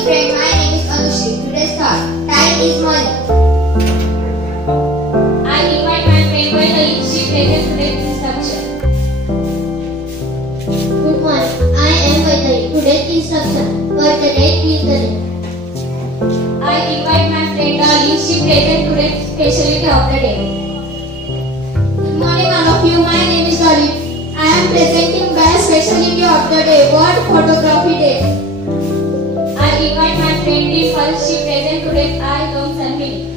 morning friend, my name is Anushri. Today's thought, time is money. I invite my friend Vaidali. She presents today's instruction. Good morning, I am Vaidali. Today's instruction, for the day is the day. I invite my friend Dali. She presents today's specialty of the day. Good morning all of you, my name is Dali. I am presenting my specialty of the day, World Photography Day. I invite my friend Dimple. She presents today's eye, domes and meaning.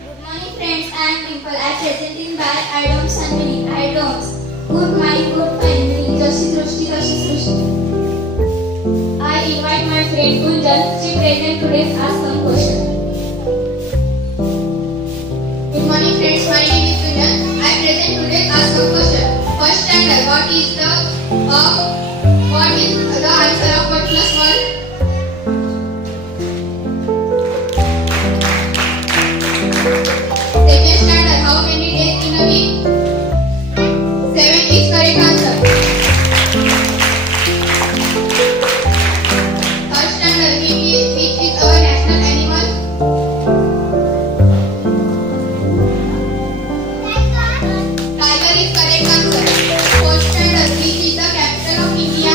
Good morning friends, I am Dimple. I am presenting by items and meaning. Items, good mind, good fine, meaning जशी दृष्टी तशी सृष्टी. I invite my friend Gunjan. She presents today's ask some question. Good morning friends, my name is Gunjan. I present today's ask some question. First standard, what is the answer of 1 plus 1? Second standard, how many days in a week? 7 is correct answer. Third standard, which is our national animal? Tiger is correct answer. Fourth standard, which is the capital of India?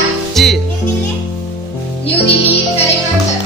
New Delhi is correct answer.